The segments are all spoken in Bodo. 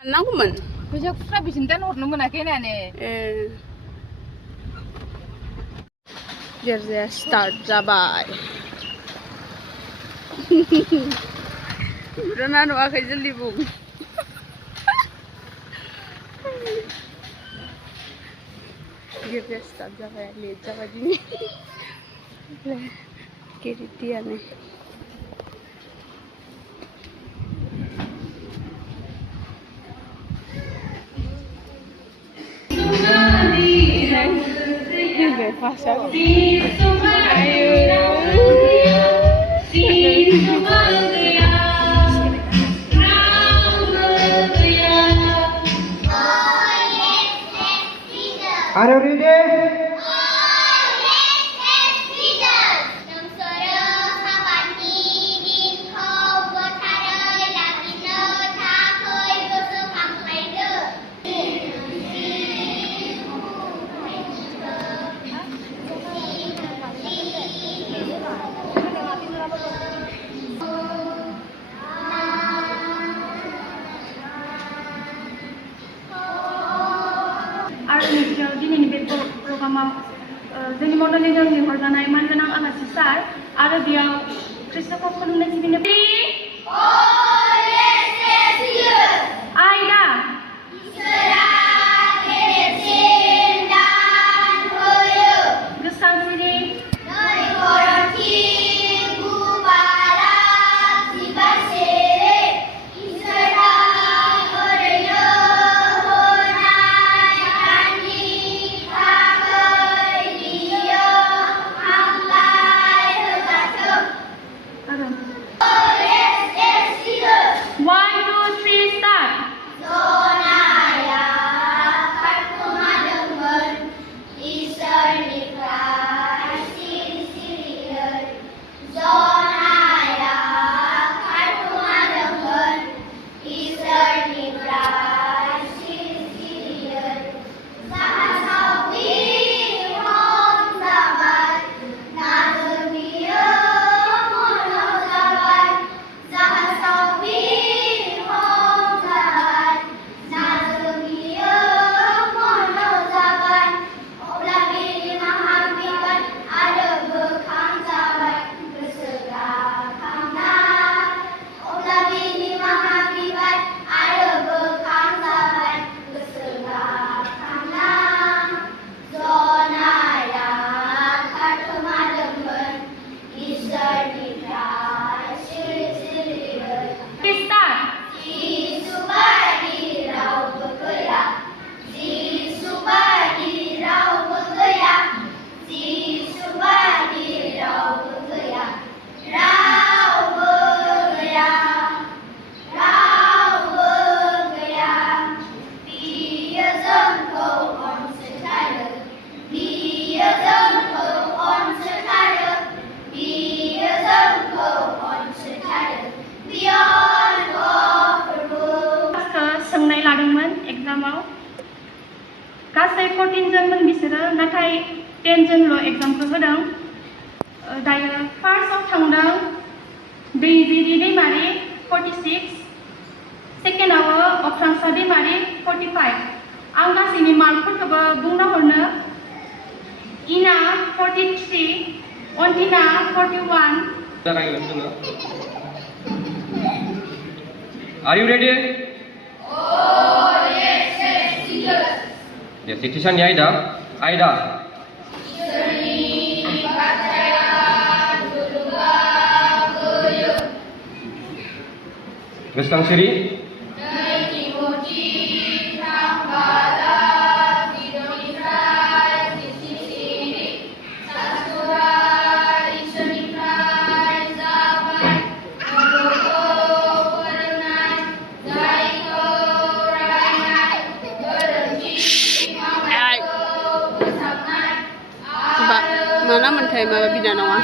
नांगौमोन फैसाखौफ्रा बिसिनिफ्राय हरनो मोनाखै नाने गिर्जाया स्टार्ट जाबाय बुरना नुवाखै जल्दि बुं गिर्जाया स्टार्ट जाबाय लेट जाबाय दिनै गिर्जायानो Are you ready? दिनैनि बे प्रग्रामाव जोंनि मण्डलिजों लिंहरजानाय मानगोनां आलासि सार आरो बेयाव ख्रिस्ट'खौ खुलुमनाय सिबिनो आयदा गोसांसिरि सोंनाय लादोंमोन एग्जामाव गासै 14 जनमोन बिसोरो नाथाय 10 जनल' एग्जामखौ होदों दायो फार्स्टआव थांदों दैजिरि दैमारि 46 सेकेन्डआव अख्रांसा दैमारि 45 आं गासैनि मार्कफोरखौबो बुंना हरनो इना 43 अन्टिना 41 Are you ready? Oh yes, yes. Ya, titisannya Aida. Aida. Gestang Siri. Mana mentai malah bidanawa.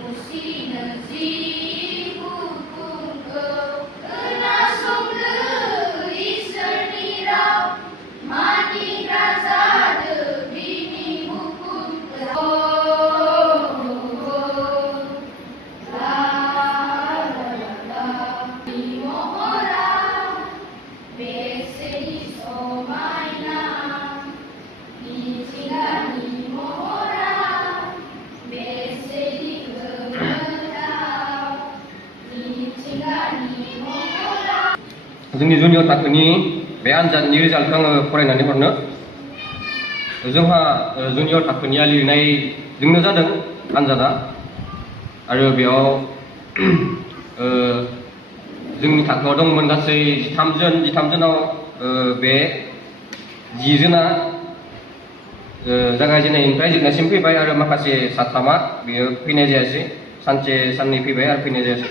Musina zi जोंनि जुनियर थाखोनि बे आनजादनि रिजाल्टखौ आङो फरायनानै हरनो जोंहा जुनियर थाखोनिया लिरनायजोंनो जादों आनजादा आरो बेयाव जोंनि थाखोआव दंमोन गासै 13 जोनाव बे 10 जोना जागायजेननायनिफ्राय जोबनायसिम फैबाय आरो माखासे साथामा बेयो फैनाय जायासै सानसे साननै फैबाय आरो फैनाय जायासै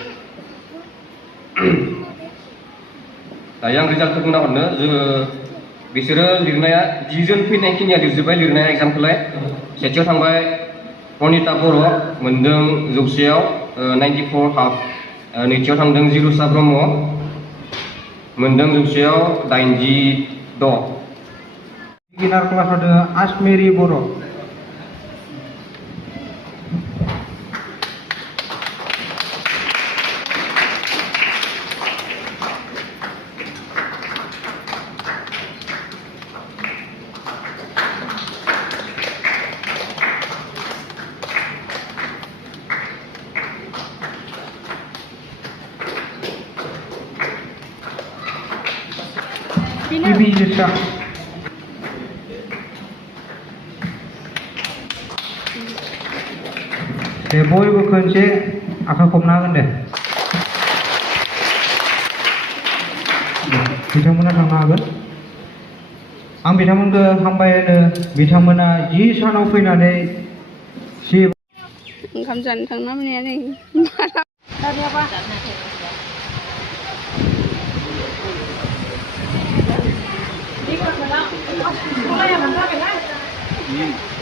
दायो आं रिजाल्टखौ बुंना हरनो जोङो बिसोरो लिरनाया 10 जन फैनायखिनिया लिरजोब्बाय लिरनाया एग्जामखौलाय सेथियाव थांबाय प्रनिता बर' मोनदों 100आव 94 हाफ नैथियाव थांदों जिरुसा ब्रह्म मोनदों 100आव 86 बिगिनार क्लासाव दङ आसमेरि बर' Ibi Yusha दे बयबो खनसे आखाइ खबना होगोन दे बिथांमोना थांनो हागोन आं बिथांमोनखौ हामबाय होनो बिथांमोना 10 सानाव फैनानै ओंखाम जानो थांना मोनैया नै Đi con mà đâu, con lại làm sao vậy?